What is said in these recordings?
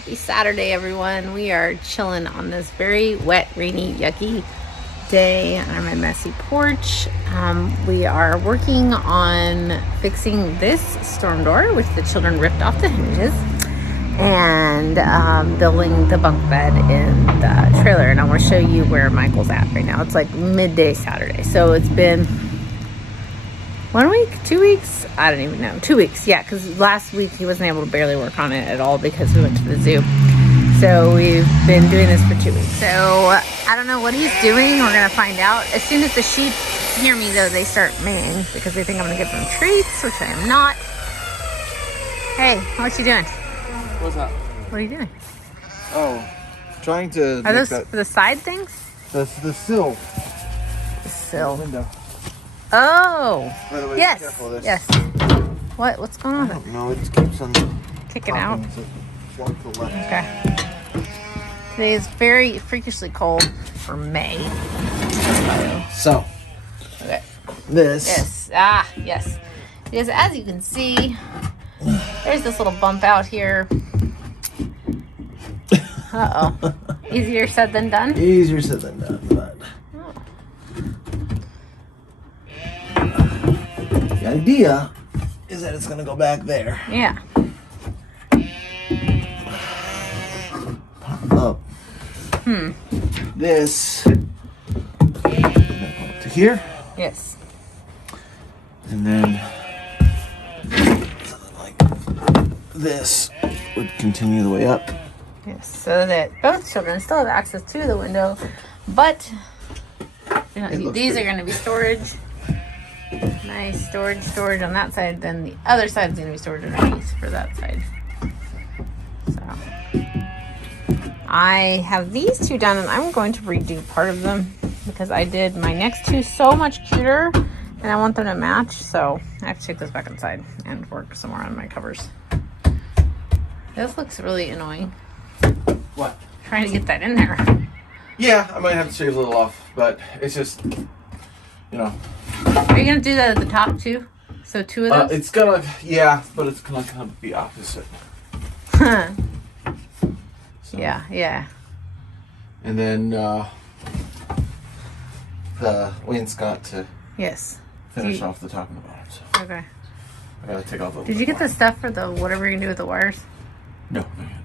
Happy Saturday, everyone. We are chilling on this very wet, rainy, yucky day on my messy porch. We are working on fixing this storm door, which the children ripped off the hinges, and building the bunk bed in the trailer. And I want to show you where Michael's at right now. It's like midday Saturday, so it's been 1 week, 2 weeks, I don't even know, 2 weeks, yeah, because last week he wasn't able to barely work on it at all because we went to the zoo. So we've been doing this for 2 weeks. So I don't know what he's doing. We're gonna find out. As soon as the sheep hear me though, they start maying because they think I'm gonna give them treats, which I am not. Hey, what you doing? What's that? What are you doing? Oh, trying to. Are those for the side things? That's the sill. The sill. Window. Oh. By the way, Yes. be careful of this. Yes. What's going on? I don't know. It just keeps on Kicking out. popping, so flunk to the left. Okay. Today is very freakishly cold for May. So, Okay. this. Yes. Yes. Because as you can see, there's this little bump out here. Uh-oh. Easier said than done? Easier said than done, but the idea is that it's gonna go back there. Yeah. Up. This to here, Yes. and then something like this would continue the way up. Yes. So that both children still have access to the window, but these are going to be storage. Nice storage on that side. Then the other side is going to be storage underneath for that side. So I have these two done, and I'm going to redo part of them because I did my next two so much cuter, and I want them to match. So I have to take this back inside and work some more on my covers. This looks really annoying. What? Trying to get that in there. Yeah, I might have to shave a little off, but it's just, Are you gonna do that at the top too? So two of those? it's gonna, yeah, but it's gonna kind of be opposite. So, Yeah. And then the wainscot to Yes. finish off the top and the bottom. So Okay. I gotta take off a little Did you bit get the stuff for the whatever you're gonna do with the wires? more. No, not yet.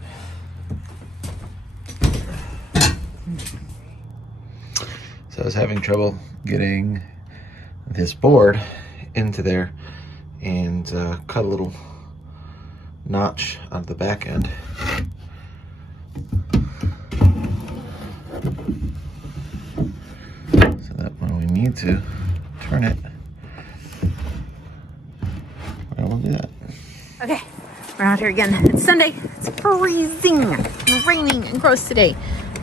So I was having trouble getting this board into there and cut a little notch on the back end. So that when we need to turn it, we're able to do that. Okay. We're out here again. It's Sunday. It's freezing and raining and gross today.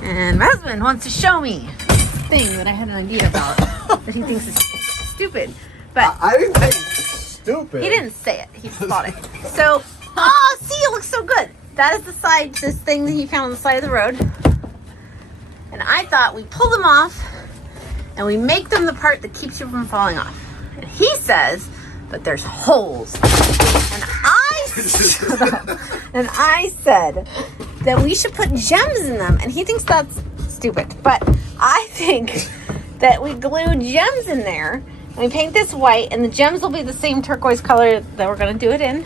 And my husband wants to show me this thing that I had an idea about that he thinks is stupid. But I didn't say stupid. he didn't say it. He thought it. So, see, it looks so good. That is this thing that he found on the side of the road. And I thought we pull them off and we make them the part that keeps you from falling off. And he says that there's holes. And I said that we should put gems in them. And he thinks that's stupid. But I think that we glue gems in there and we paint this white, and the gems will be the same turquoise color that we're going to do it in.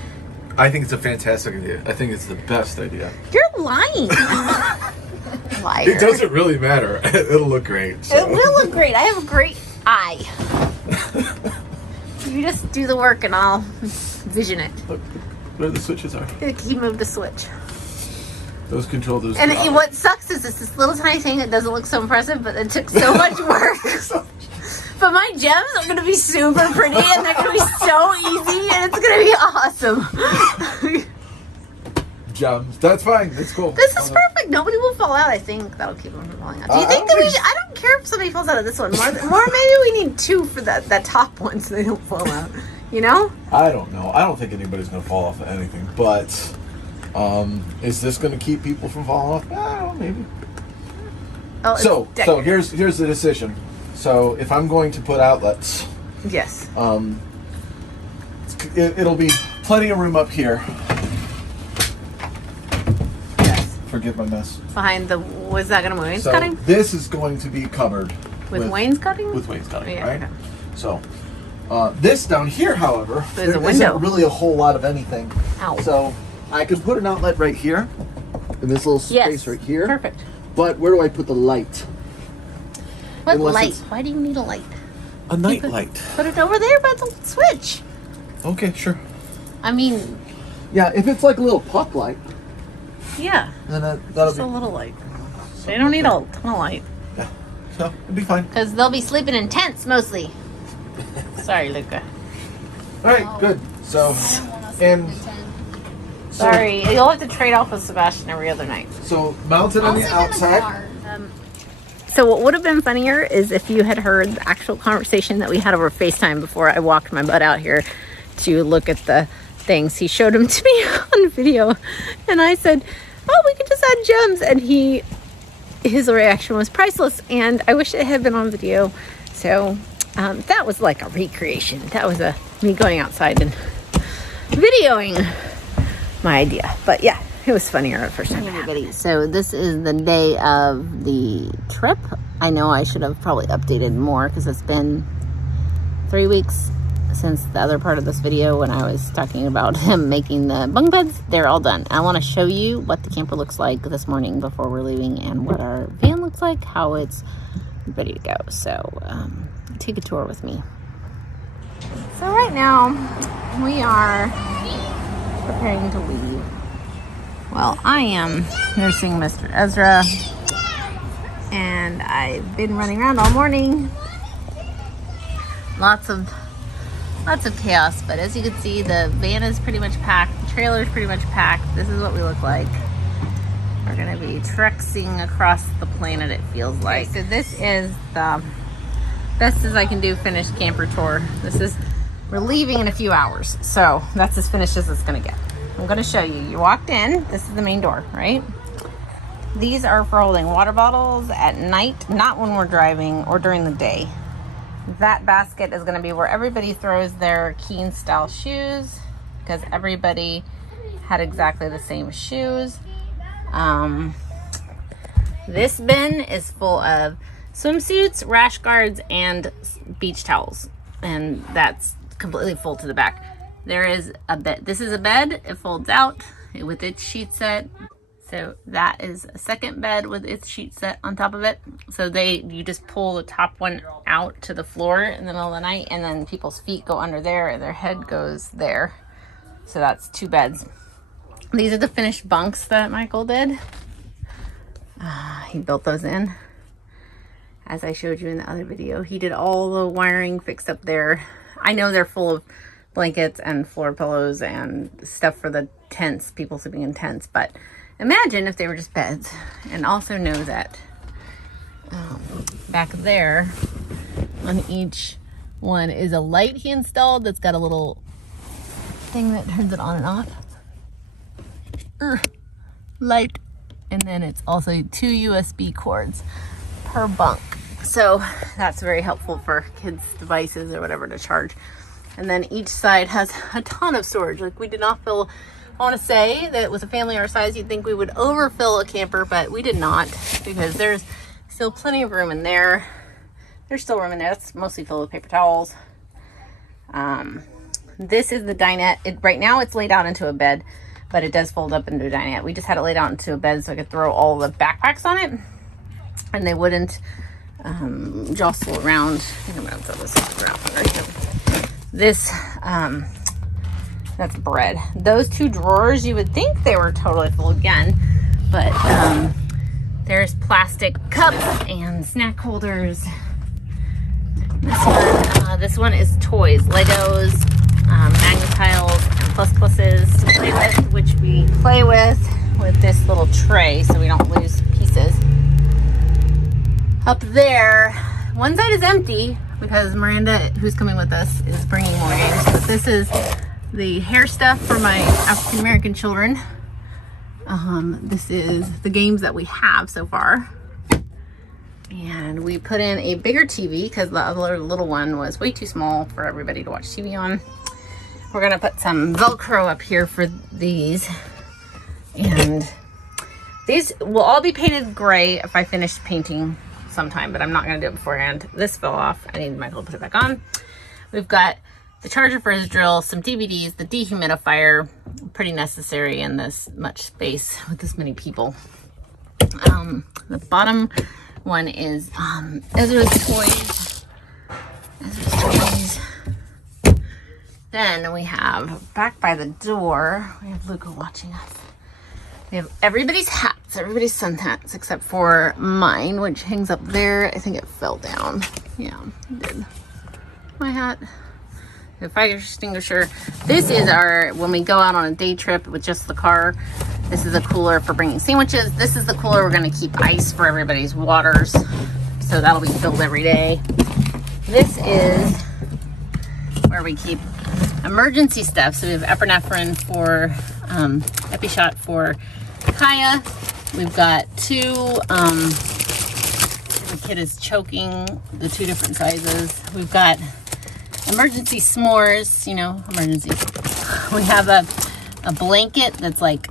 I think it's a fantastic idea. I think it's the best idea. You're lying. Liar. It doesn't really matter. It'll look great. So. It will look great. I have a great eye. You just do the work and I'll vision it. Look where the switches are. He moved the switch. Those control those. And what sucks is it's this little tiny thing that doesn't look so impressive, but it took so much work. But my gems are going to be super pretty, and they're going to be so easy, and it's going to be awesome. Gems. That's fine. That's cool. This is perfect. Nobody will fall out. I think that'll keep them from falling out. Do you think that we should? I don't care if somebody falls out of this one. More maybe we need two for that top one so they don't fall out. You know? I don't know. I don't think anybody's going to fall off of anything, but is this going to keep people from falling off? I don't know, maybe. Oh, So here's the decision. So if I'm going to put outlets, yes, it'll be plenty of room up here. yes. forgive my mess. Behind the, was that going to be wainscoting? This is going to be covered with wainscoting? With wainscoting, yeah, right? Okay. So, this down here, however, there's a window. Isn't really a whole lot of anything. Ow. So, I can put an outlet right here, in this little space right here. Perfect. But where do I put the light? What Unless light? it's- Why do you need a light? A night light. Put it over there by the switch. Okay, sure. I mean, Yeah, if it's like a little puck light, yeah, then that'll just a little light. They don't need a ton of light. Yeah, so it'll be fine. Because they'll be sleeping in tents mostly. Sorry, Luca. All right, good. So, and Sorry, you'll have to trade off with Sebastian every other night. so mounted on the outside. So what would have been funnier is if you had heard the actual conversation that we had over FaceTime before I walked my butt out here to look at the things. He showed them to me on video, and I said, "Oh, we can just add gems," and his reaction was priceless, and I wish it had been on video. So that was like a recreation. That was me going outside and videoing my idea. But yeah, it was funnier the first time. Hey everybody, so this is the day of the trip. I know I should have probably updated more because it's been 3 weeks since the other part of this video when I was talking about him making the bunk beds. They're all done. I want to show you what the camper looks like this morning before we're leaving and what our van looks like, how it's ready to go. So take a tour with me. So right now we are preparing to leave. Well, I am nursing Mr. Ezra, and I've been running around all morning. Lots of chaos, but as you can see, the van is pretty much packed, the trailer is pretty much packed. This is what we look like. We're gonna be trexing across the planet, it feels like. Okay, so this is the best as I can do finished camper tour. We're leaving in a few hours, so that's as finished as it's gonna get. I'm gonna show you. You walked in, this is the main door, right? These are for holding water bottles at night, not when we're driving or during the day. That basket is gonna be where everybody throws their Keen style shoes, because everybody had exactly the same shoes. This bin is full of swimsuits, rash guards, and beach towels, and that's completely full to the back. There is a bed. This is a bed. It folds out with its sheet set. So that is a second bed with its sheet set on top of it. So you just pull the top one out to the floor in the middle of the night, and then people's feet go under there and their head goes there. So that's 2 beds. These are the finished bunks that Michael did. He built those in. As I showed you in the other video, he did all the wiring fixed up there. I know they're full of blankets and floor pillows and stuff for the tents, people sleeping in tents, but imagine if they were just beds. And also know that back there on each one is a light he installed that's got a little thing that turns it on and off. Light. And then it's also 2 USB cords per bunk. So that's very helpful for kids' devices or whatever to charge. And then each side has a ton of storage. Like, we did not fill, I want to say that with a family our size, you'd think we would overfill a camper, but we did not, because there's still plenty of room in there. There's still room in there. That's mostly filled with paper towels. This is the dinette. Right now it's laid out into a bed, but it does fold up into a dinette. We just had it laid out into a bed so I could throw all the backpacks on it, and they wouldn't jostle around. I think I'm gonna throw this around right here. This, that's bread. Those 2 drawers, you would think they were totally full again, but there's plastic cups and snack holders. This one is toys, Legos, Magnetiles, and pluses to play with, which we play with this little tray so we don't lose pieces. Up there, one side is empty because Miranda, who's coming with us, is bringing more games. But this is the hair stuff for my African American children. This is the games that we have so far. And we put in a bigger TV because the other little one was way too small for everybody to watch TV on. We're gonna put some Velcro up here for these. And These will all be painted gray if I finish painting sometime, but I'm not going to do it beforehand. This fell off. I need Michael to put it back on. We've got the charger for his drill, some DVDs, the dehumidifier, pretty necessary in this much space with this many people. The bottom one is Ezra's toys. Then we have, back by the door, we have Luca watching us. We have everybody's hats, everybody's sun hats, except for mine, which hangs up there. I think it fell down. Yeah, it did. My hat. The fire extinguisher. This is our, when we go out on a day trip with just the car, this is a cooler for bringing sandwiches. This is the cooler we're going to keep ice for everybody's waters. So that'll be filled every day. This is where we keep emergency stuff. So we have epinephrine for EpiShot for Kaya. We've got two, the kid is choking, the 2 different sizes. We've got emergency s'mores, you know, emergency. We have a blanket that's like,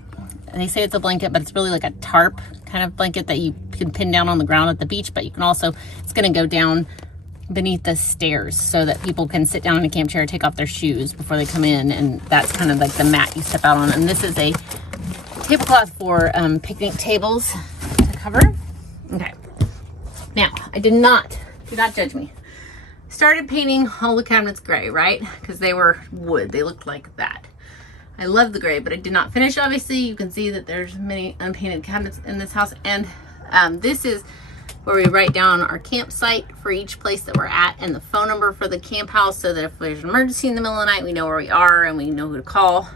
they say it's a blanket, but it's really like a tarp kind of blanket that you can pin down on the ground at the beach, but you can also, it's going to go down beneath the stairs so that people can sit down in a camp chair, take off their shoes before they come in, and that's kind of like the mat you step out on. And this is a tablecloth for picnic tables to cover. Okay. Now, do not judge me. Started painting all the cabinets gray, right? Because they were wood. They looked like that. I love the gray, but I did not finish. Obviously, you can see that there's many unpainted cabinets in this house. And this is where we write down our campsite for each place that we're at and the phone number for the camp house, so that if there's an emergency in the middle of the night, we know where we are and we know who to call.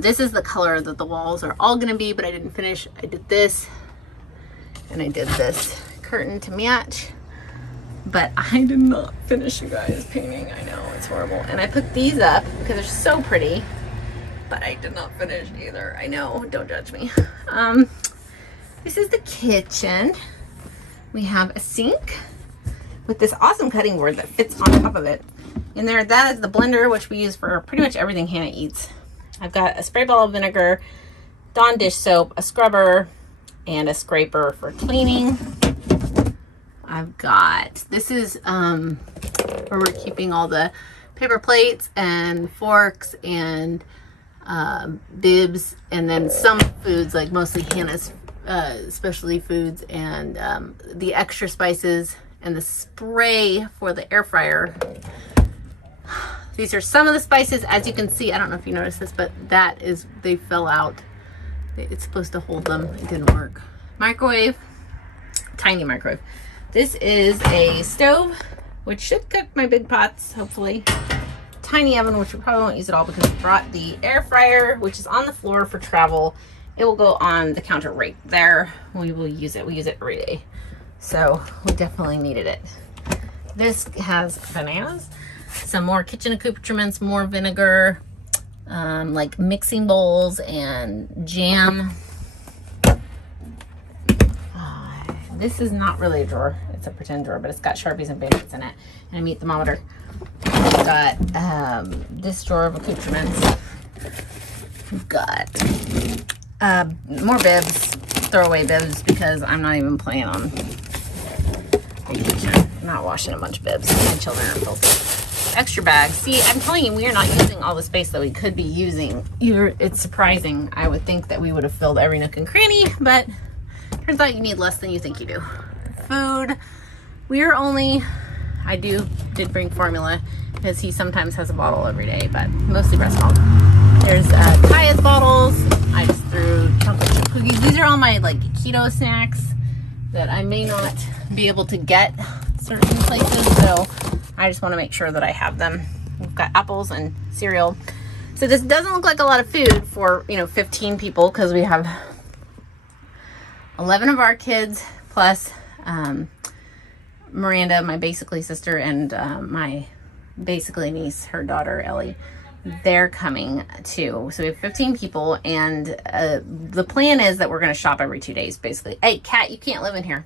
This is the color that the walls are all going to be, but I didn't finish. I did this and I did this curtain to match, but I did not finish, you guys, painting. I know, it's horrible. And I put these up because they're so pretty, but I did not finish either. I know, don't judge me. This is the kitchen. We have a sink with this awesome cutting board that fits on top of it. In there, that is the blender, which we use for pretty much everything Hannah eats. I've got a spray bottle of vinegar, Dawn dish soap, a scrubber, and a scraper for cleaning. I've got, this is where we're keeping all the paper plates and forks and bibs, and then some foods, like mostly Hannah's specialty foods, and the extra spices and the spray for the air fryer. These are some of the spices. As you can see, I don't know if you noticed this, but that is, they fell out. It's supposed to hold them. It didn't work. Microwave, tiny microwave. This is a stove, which should cook my big pots, hopefully. Tiny oven, which we probably won't use at all because we brought the air fryer, which is on the floor for travel. It will go on the counter right there. We will use it. We use it every day. So we definitely needed it. This has bananas, some more kitchen accoutrements, more vinegar, like mixing bowls and jam. This is not really a drawer. It's a pretend drawer, but it's got Sharpies and Band-Aids in it, and a meat thermometer. We've got this drawer of accoutrements. We've got more bibs, throwaway bibs, because I'm not even planning on not washing a bunch of bibs. My children are filthy. Extra bags. See, I'm telling you, we are not using all the space that we could be using. It's surprising. I would think that we would have filled every nook and cranny, but turns out you need less than you think you do. Food. We are only, I did bring formula because he sometimes has a bottle every day, but mostly breast milk. There's Kaya's bottles. I just threw chocolate chip cookies. These are all my like keto snacks that I may not be able to get certain places, so I just want to make sure that I have them. We've got apples and cereal. So this doesn't look like a lot of food for, 15 people, because we have 11 of our kids plus Miranda, my basically sister, and my basically niece, her daughter Ellie. They're coming too. So we have 15 people, and the plan is that we're going to shop every 2 days, basically. Hey, cat, you can't live in here.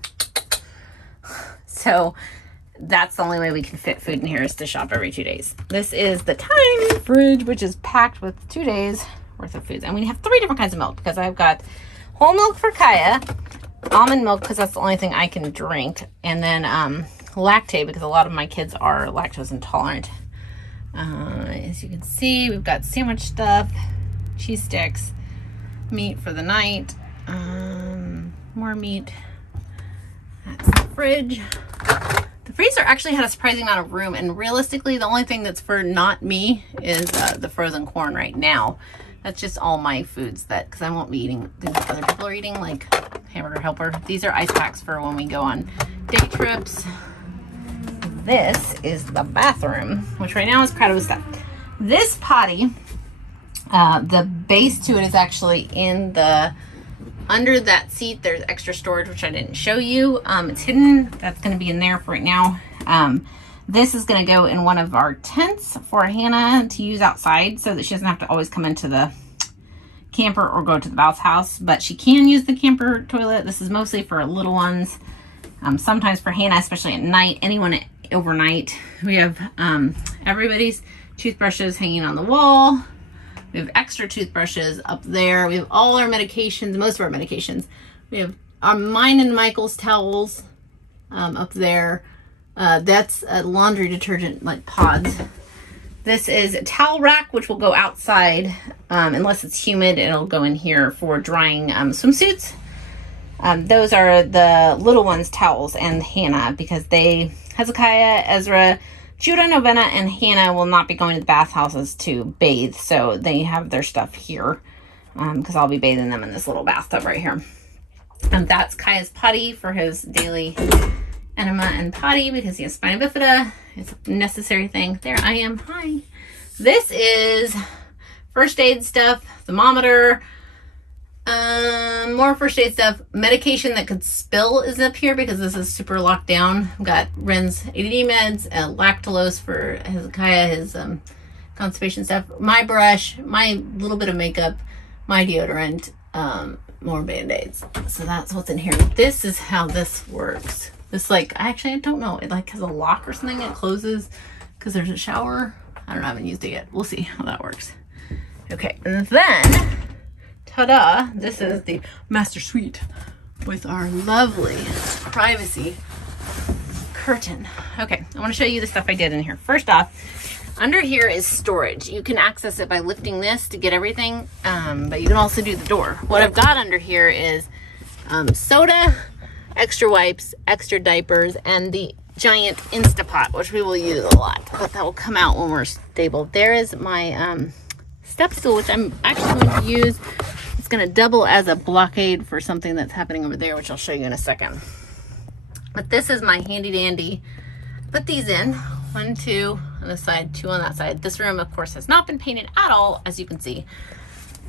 So that's the only way we can fit food in here, is to shop every 2 days. This is the tiny fridge, which is packed with 2 days worth of foods. And we have 3 different kinds of milk, because I've got whole milk for Kaya, almond milk because that's the only thing I can drink, and then Lactaid because a lot of my kids are lactose intolerant. As you can see, we've got sandwich stuff, cheese sticks, meat for the night, more meat. That's the fridge. The freezer actually had a surprising amount of room, and realistically the only thing that's for not me is the frozen corn right now. That's just all my foods because I won't be eating things other people are eating, like Hamburger Helper. These are ice packs for when we go on day trips. This is the bathroom, which right now is crowded with stuff. This potty, the base to it is actually in the under that seat. There's extra storage, which I didn't show you. It's hidden. That's going to be in there for right now. This is going to go in one of our tents for Hannah to use outside so that she doesn't have to always come into the camper or go to the Bounce house, but she can use the camper toilet. This is mostly for little ones. Sometimes for Hannah, especially at night, anyone overnight. We have everybody's toothbrushes hanging on the wall. We have extra toothbrushes up there. We have all our medications, most of our medications. We have mine and Michael's towels up there. That's laundry detergent, like pods. This is a towel rack, which will go outside unless it's humid. It'll go in here for drying swimsuits. Those are the little ones' towels and Hannah, because Hezekiah, Ezra, Judah, Novena, and Hannah will not be going to the bathhouses to bathe, so they have their stuff here because I'll be bathing them in this little bathtub right here. That's Kaya's potty for his daily enema and potty because he has spina bifida. It's a necessary thing. There I am. Hi. This is first aid stuff, thermometer, more first aid stuff. Medication that could spill is up here because this is super locked down. I've got Ren's ADD meds, lactulose for Hezekiah, his constipation stuff, my brush, my little bit of makeup, my deodorant, more band-aids. So that's what's in here. This is how this works. This, like, I don't know. It like has a lock or something. It closes because there's a shower. I don't know. I haven't used it yet. We'll see how that works. Okay, and then ta-da, this is the master suite with our lovely privacy curtain. Okay, I want to show you the stuff I did in here. First off, under here is storage. You can access it by lifting this to get everything, but you can also do the door. What I've got under here is soda, extra wipes, extra diapers, and the giant Instapot, which we will use a lot, but that will come out when we're stable. There is my step stool, which I'm actually going to use. It's going to double as a blockade for something that's happening over there, which I'll show you in a second. But this is my handy dandy. Put these in, 1, 2 on this side, 2 on that side. This room, of course, has not been painted at all, as you can see.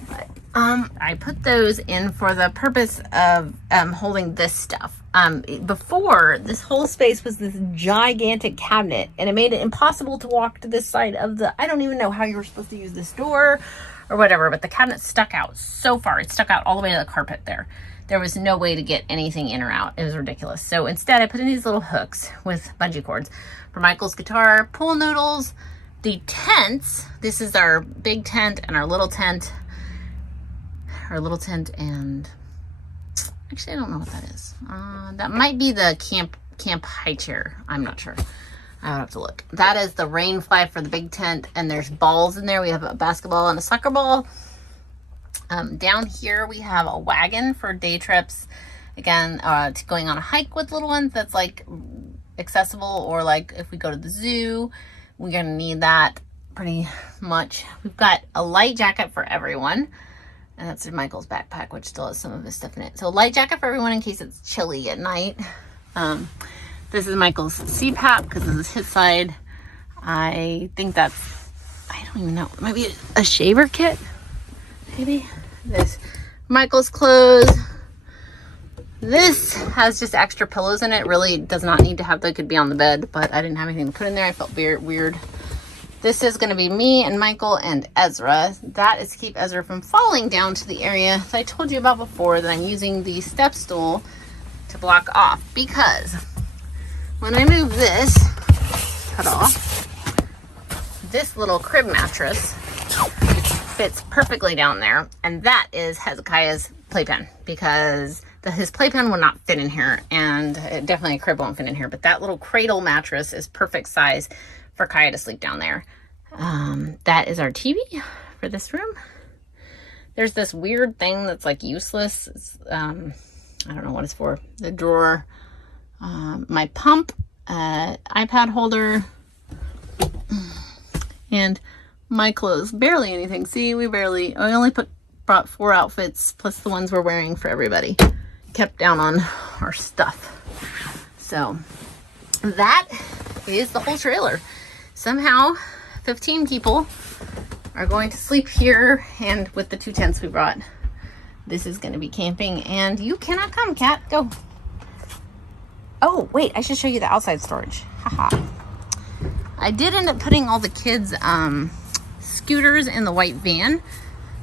But I put those in for the purpose of holding this stuff. Before, this whole space was this gigantic cabinet, and it made it impossible to walk to this side of the, I don't even know how you were supposed to use this door or whatever, but the cabinet stuck out so far. It stuck out all the way to the carpet there. There was no way to get anything in or out. It was ridiculous. So instead, I put in these little hooks with bungee cords for Michael's guitar, pool noodles, the tents. This is our big tent and our little tent. Our little tent and actually I don't know what that is. That might be the camp high chair. I'm not sure. I would have to look. That is the rain fly for the big tent, and there's balls in there. We have a basketball and a soccer ball. Down here we have a wagon for day trips. Again, going on a hike with little ones that's like accessible, or like if we go to the zoo, we're gonna need that pretty much. We've got a light jacket for everyone. And that's in Michael's backpack, which still has some of his stuff in it. So light jacket for everyone in case it's chilly at night. This is Michael's CPAP because this is his side. I think that's, I don't even know. It might be a shaver kit, maybe. This, Michael's clothes. This has just extra pillows in it. Really does not need to have, that could be on the bed, but I didn't have anything to put in there. I felt weird. This is going to be me and Michael and Ezra. That is to keep Ezra from falling down to the area that I told you about before, that I'm using the step stool to block off, because when I move this, ta-da, this little crib mattress fits perfectly down there, and that is Hezekiah's playpen because his playpen will not fit in here, and definitely a crib won't fit in here, but that little cradle mattress is perfect size for Kaya to sleep down there. That is our TV for this room. There's this weird thing that's like useless. It's, I don't know what it's for. The drawer, my pump, iPad holder, and my clothes. Barely anything. See, we only brought 4 outfits plus the ones we're wearing for everybody. Kept down on our stuff. So that is the whole trailer. Somehow 15 people are going to sleep here, and with the 2 tents we brought, this is going to be camping. And you cannot come, Cat. Go. Oh wait, I should show you the outside storage. Haha. I did end up putting all the kids scooters in the white van,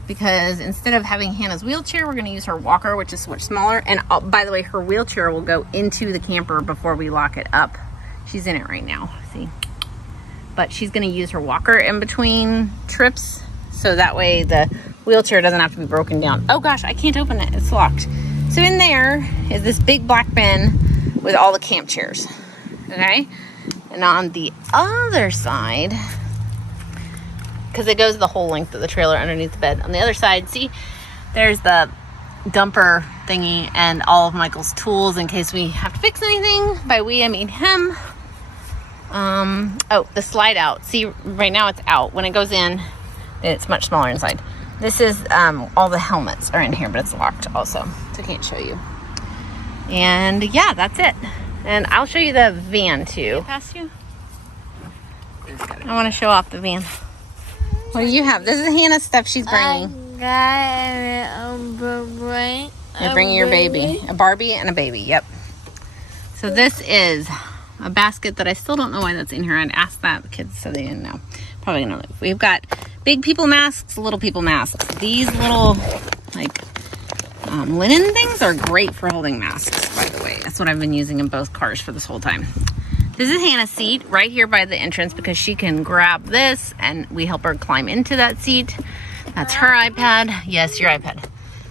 because instead of having Hannah's wheelchair, we're going to use her walker, which is much smaller. And by the way, her wheelchair will go into the camper before we lock it up. She's in it right now, see? But she's going to use her walker in between trips, so that way the wheelchair doesn't have to be broken down. Oh gosh, I can't open it. It's locked. So in there is this big black bin with all the camp chairs, okay? And on the other side, because it goes the whole length of the trailer underneath the bed. On the other side, see, there's the dumper thingy and all of Michael's tools in case we have to fix anything. By we, I mean him. Oh, the slide out. See, right now it's out. When it goes in, it's much smaller inside. This is, all the helmets are in here, but it's locked also, so I can't show you. And yeah, that's it. And I'll show you the van too. Past you? I want to show off the van. What do you have? This is Hannah's stuff she's bringing. You're bringing your baby. A Barbie and a baby, yep. So this is a basket that I still don't know why that's in here. I'd asked that the kids so they didn't know. Probably gonna leave. We've got big people masks, little people masks. These little like linen things are great for holding masks, by the way. That's what I've been using in both cars for this whole time. This is Hannah's seat right here by the entrance because she can grab this and we help her climb into that seat. That's her iPad. Yes, your iPad.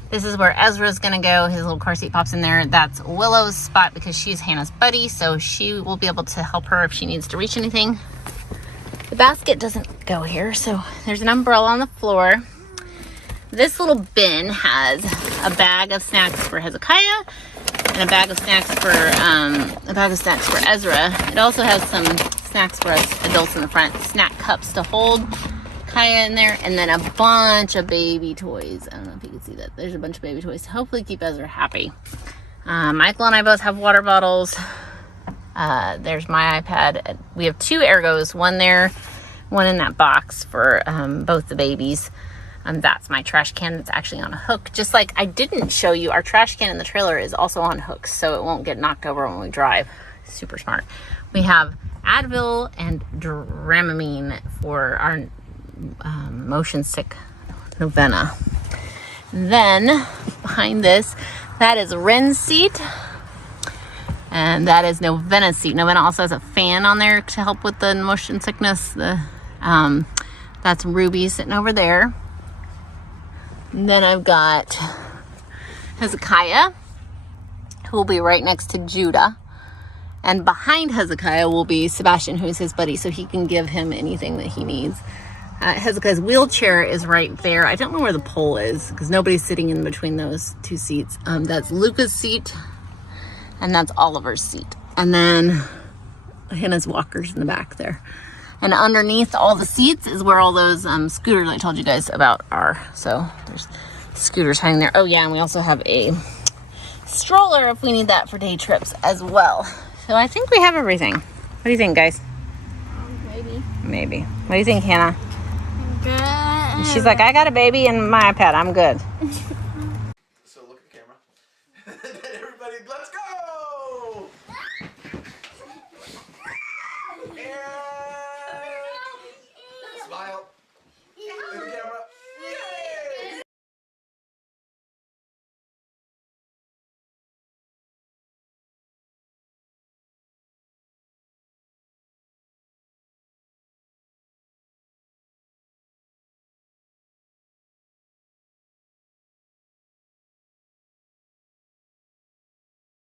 This is where Ezra's gonna go. His little car seat pops in there. That's Willow's spot because she's Hannah's buddy, so she will be able to help her if she needs to reach anything. The basket doesn't go here, so there's an umbrella on the floor. This little bin has a bag of snacks for Hezekiah and a bag of snacks for Ezra. It also has some snacks for us adults in the front. Snack cups to hold Kaya in there, and then a bunch of baby toys. I don't know if you can see that. There's a bunch of baby toys to hopefully keep Ezra happy. Michael and I both have water bottles. There's my iPad. We have 2 Ergos, one there, one in that box for both the babies. That's my trash can that's actually on a hook. Just like I didn't show you, our trash can in the trailer is also on hooks, so it won't get knocked over when we drive. Super smart. We have Advil and Dramamine for our motion sick Novena. Then behind this, that is Ren's seat, and that is Novena's seat. Novena also has a fan on there to help with the motion sickness. That's Ruby sitting over there. And then I've got Hezekiah, who will be right next to Judah. And behind Hezekiah will be Sebastian, who's his buddy, so he can give him anything that he needs. Hezekiah's wheelchair is right there. I don't know where the pole is because nobody's sitting in between those 2 seats. That's Luca's seat, and that's Oliver's seat. And then Hannah's walker's in the back there. And underneath all the seats is where all those scooters I told you guys about are. So there's scooters hanging there. Oh yeah, and we also have a stroller if we need that for day trips as well. So I think we have everything. What do you think, guys? Maybe. What do you think, Hannah? Good. She's like, I got a baby and my iPad. I'm good. So look at the camera. Everybody, let's go! And smile. In the